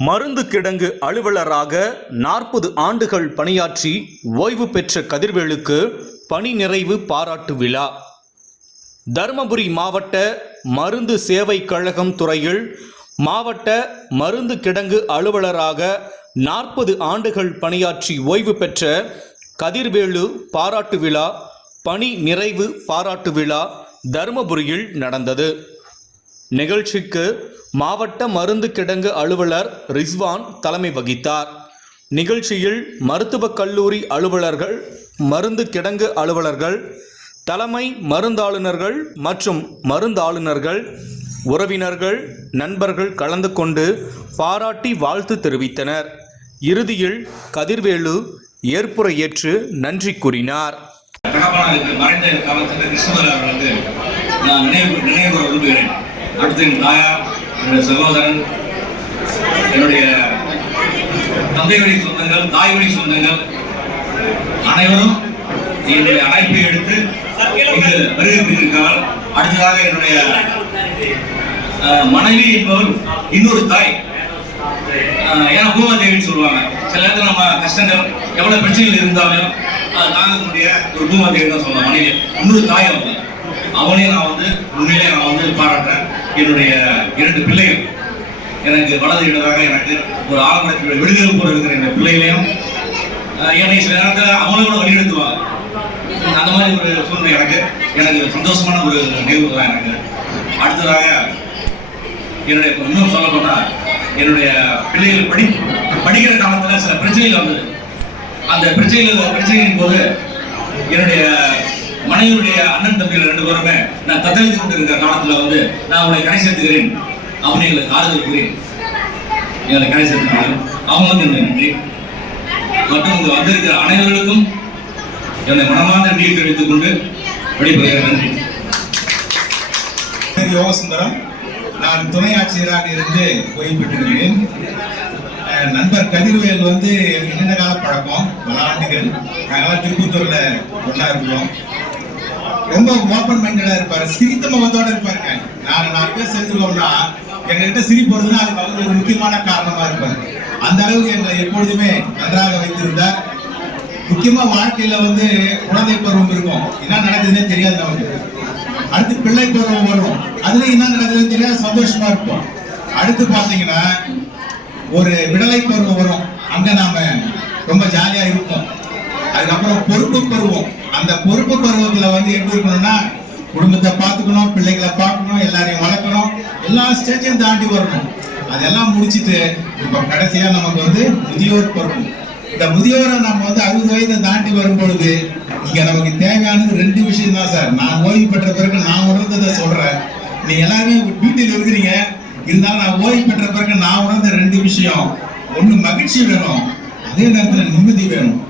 மருந்து கிடங்கு அலுவலராக 40 ஆண்டுகள் பணியாற்றி ஓய்வு பெற்ற கதிர்வேலுக்கு பணி நிறைவு பாராட்டு விழா. தருமபுரி மாவட்ட மருந்து சேவை கழகம் துறையில் மாவட்ட மருந்து கிடங்கு அலுவலராக 40 ஆண்டுகள் பணியாற்றி ஓய்வு பெற்ற கதிர்வேலு பாராட்டு விழா, பணி நிறைவு பாராட்டு விழா தருமபுரியில் நடந்தது. நிகழ்ச்சிக்கு மாவட்ட மருந்து கிடங்கு அலுவலர் ரிஸ்வான் தலைமை வகித்தார். நிகழ்ச்சியில் மருத்துவக் கல்லூரி அலுவலர்கள், மருந்து கிடங்கு அலுவலர்கள், தலைமை மருந்தாளுநர்கள் மற்றும் மருந்தாளுநர்கள், உறவினர்கள், நண்பர்கள் கலந்து கொண்டு பாராட்டி வாழ்த்து தெரிவித்தனர். இறுதியில் கதிர்வேலு ஏற்புரையேற்று நன்றி கூறினார். மறைந்த காலத்தில் கிருஷ்ணவர் அவர்களுக்கு நான் நினைவு விரும்புகிறேன். அடுத்து என் தாயார், என்னுடைய சகோதரன், என்னுடைய தந்தை வழி சொந்தங்கள், தாய் வழி சொந்தங்கள் அனைவரும் என்னுடைய அழைப்பை எடுத்து இங்கு வருகிறார்கள். அடுத்ததாக என்னுடைய மனைவி என்பவர் இன்னொரு தாய், ஏன்னா பூமாதேவின்னு சொல்லுவாங்க. சில நேரத்தில் நம்ம கஷ்டங்கள் எவ்வளவு பிரச்சனைகள் இருந்தாலும் தாங்கக்கூடிய ஒரு பூமாதேவி தான் சொல்லுவாங்க. மனைவி இன்னொரு தாய் அவங்க, அவனையும் நான் உண்மையிலே நான் பாராட்டுறேன். என்னுடைய 2 பிள்ளைகள் எனக்கு வலது இடதாக எனக்கு ஒரு ஆலமரத்தில் விடுதலை போல இருக்கிற என் பிள்ளைகளையும் என்னை சில நேரத்தில் அவங்களோட வழிநடத்துவாங்க. அந்த மாதிரி ஒரு சூழ்நிலை எனக்கு சந்தோஷமான ஒரு நிகழ்வு தான் எனக்கு. அடுத்ததாக என்னுடைய இன்னும் சொல்ல போனால் என்னுடைய பிள்ளைகள் படிக்கிற காலத்தில் சில பிரச்சனைகள் வந்தது. அந்த பிரச்சனைகளின் போது என்னுடைய மனைவியுடைய அண்ணன் தம்பிகள் 2 பேருமே நான் தத்தளித்து கொண்டு இருக்கிற காலத்தில் நான் உங்களை கரை சேர்த்துக்கிறேன், அவனை எங்களுக்கு ஆறுதல் கூறேன், எங்களை கரை சேர்த்துக்கிறேன். அவங்களுக்கு நன்றி. மற்றும் இங்கு வந்திருக்கிற அனைவர்களுக்கும் என்னை மனமார்ந்த நன்றியை தெரிவித்துக் கொண்டு விடைபெறுகிறேன். நன்றி. யோகசுந்தரம், நான் துணை ஆட்சியராக இருந்து ஓய்வு பெற்றிருக்கிறேன். நண்பர் கதிர்வேல் எனக்கு நீண்ட கால பழக்கம், பல ஆண்டுகள். நாங்களாம் திருப்பத்தூர்ல ஒன்னா இருக்கிறோம். ரொம்ப ஓப்பன் மைண்டடா இருப்பாரு, சிரித்த முகத்தோட இருப்பாருங்க. நாங்க 4 பேர் சேர்ந்துக்கோம்னா எங்ககிட்ட சிரிப்பு வருதுன்னா அதுக்கு அவர் ஒரு முக்கியமான காரணமா இருப்பாரு. அந்த அளவுக்கு எங்களை எப்பொழுதுமே நன்றாக வைத்திருந்தார். முக்கியமா வாழ்க்கையில குழந்தை பருவம் இருக்கும், என்ன நடக்குதுன்னே தெரியாது நமக்கு. அடுத்து பிள்ளை பருவம் வரும், அதுல என்ன நடக்குதுன்னு தெரியாது, சந்தோஷமா இருக்கும். அடுத்து பாத்தீங்கன்னா ஒரு விடலை பருவம் வரும், அங்க நாம ரொம்ப ஜாலியா இருப்போம். அதுக்கப்புறம் பொறுப்பு பருவம், அந்த பொறுப்பு பருவத்துல எப்படி இருக்கணும்னா குடும்பத்தை பார்த்துக்கணும், பிள்ளைகளை பார்க்கணும், எல்லாரையும் வளர்க்கணும், எல்லா ஸ்டேஜையும் தாண்டி வரணும். அதெல்லாம் முடிச்சுட்டு இப்ப கடைசியா நமக்கு முதியோர் பருவம். இந்த முதியோரை நம்ம 60 வயதை தாண்டி வரும் பொழுது இங்க நமக்கு தேவையானது 2 விஷயம் தான் சார். நான் ஓய்வு பெற்ற பிறகு நான் உணர்ந்ததை சொல்றேன். நீங்க எல்லாருமே வீட்டில் இருக்கிறீங்க, இருந்தாலும் நான் ஓய்வு பெற்ற பிறகு நான் உணர்ந்த 2 விஷயம். ஒண்ணு மகிழ்ச்சி வேணும், அதே நேரத்தில் நிம்மதி வேணும்.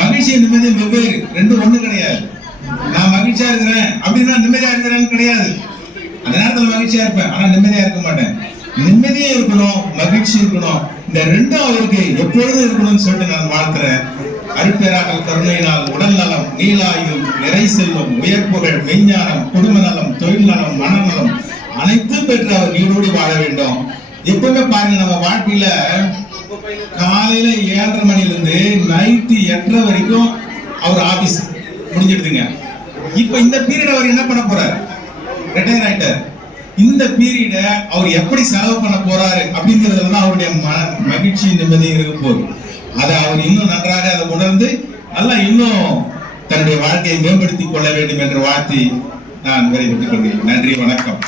மகிழ்ச்சி நிம்மதி வெவ்வேறு, 2 ஒண்ணு கிடையாது. நான் மகிழ்ச்சியா இருக்கிறேன் அப்படின்னா நிம்மதியா இருக்கிறேன்னு கிடையாது. அந்த நேரத்தில் மகிழ்ச்சியா இருப்பேன், ஆனா நிம்மதியா இருக்க மாட்டேன். நிம்மதியே இருக்கணும், மகிழ்ச்சி இருக்கணும். இந்த 2 அவருக்கு எப்பொழுதும் இருக்கணும்னு சொல்லிட்டு நான் வாழ்த்துறேன். அருட்பேராக்கள் கருணையினால் உடல் நலம், நீலாயுள், நிறை செல்வம், உயர்ப்புகள், மெய்ஞானம், குடும்ப நலம், தொழில் நலம், மனநலம் அனைத்தும் பெற்று அவர் நீரோடு வாழ வேண்டும். எப்பவுமே பாருங்க, நம்ம வாழ்க்கையில காலையில 7:30 மணிலிருந்து நைட்டு 8:30 வரைக்கும் அவர் ஆபீஸ் முடிஞ்சிடுதுங்க. இப்ப இந்த பீரியட் அவர் என்ன பண்ண போறாரு? ரிட்டையர் ஆயிட்டார். இந்த பீரியட அவர் எப்படி செலவு பண்ண போறாரு அப்படிங்கிறதுல அவருடைய மகிழ்ச்சி நிம்மதி இருக்க போகுது. அதை அவர் இன்னும் நன்றாக அதை உணர்ந்து நல்லா இன்னும் தன்னுடைய வாழ்க்கையை மேம்படுத்திக் கொள்ள வேண்டும் என்று வாழ்த்தி நான் விடைபெற்றுக் கொள்கிறேன். நன்றி, வணக்கம்.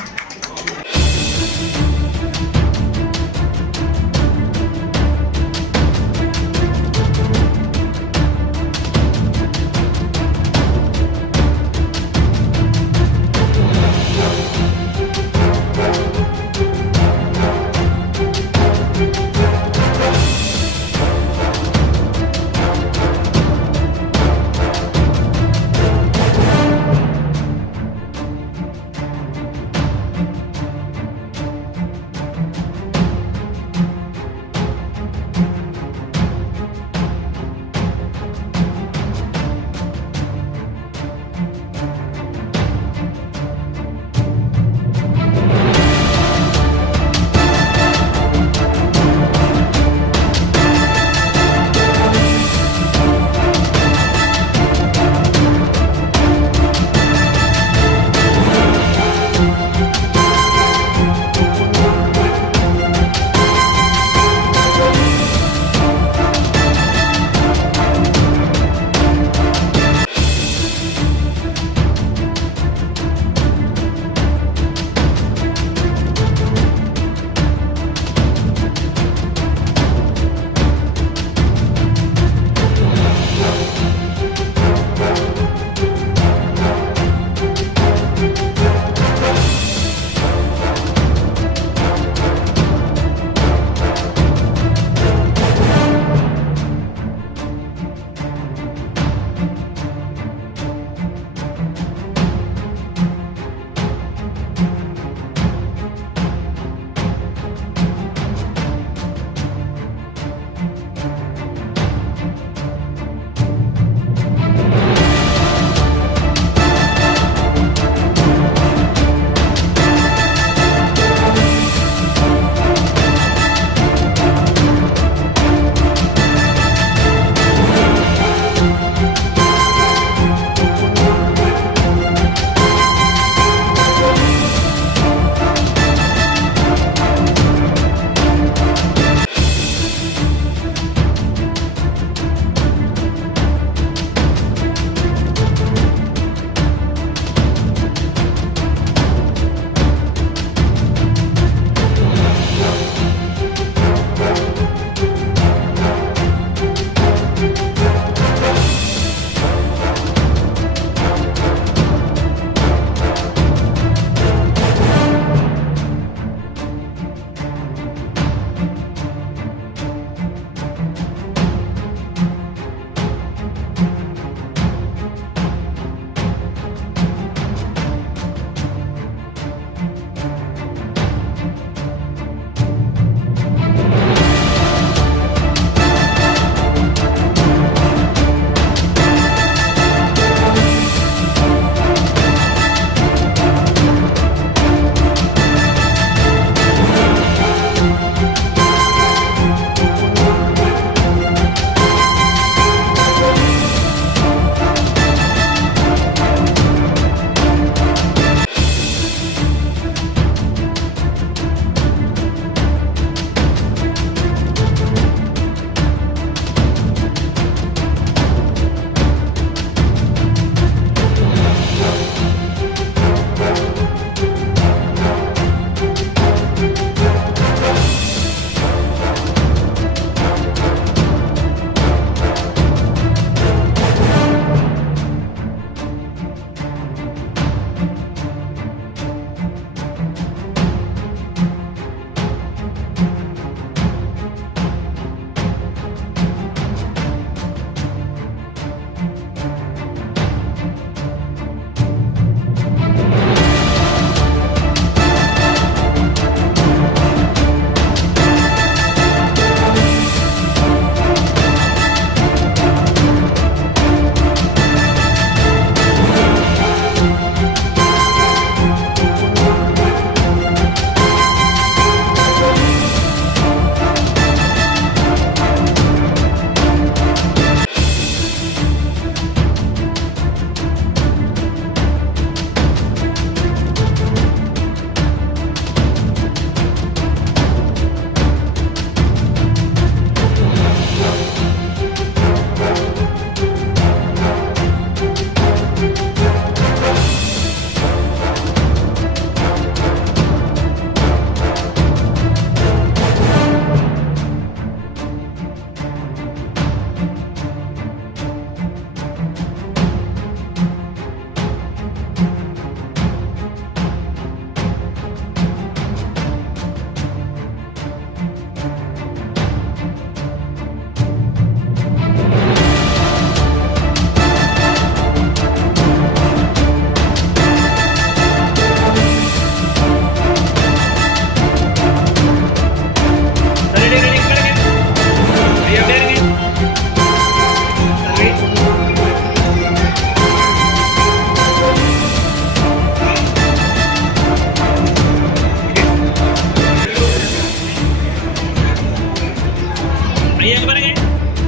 ஐயா பாருங்க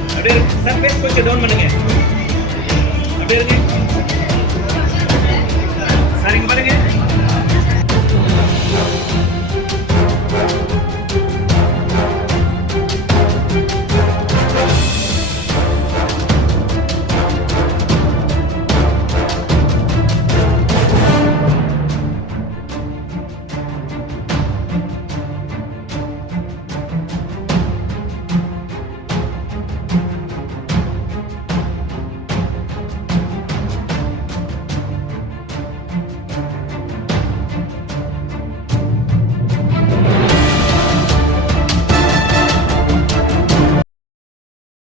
அப்படியே சார் பேஸ் கொஞ்சம் டவுன் பண்ணுங்க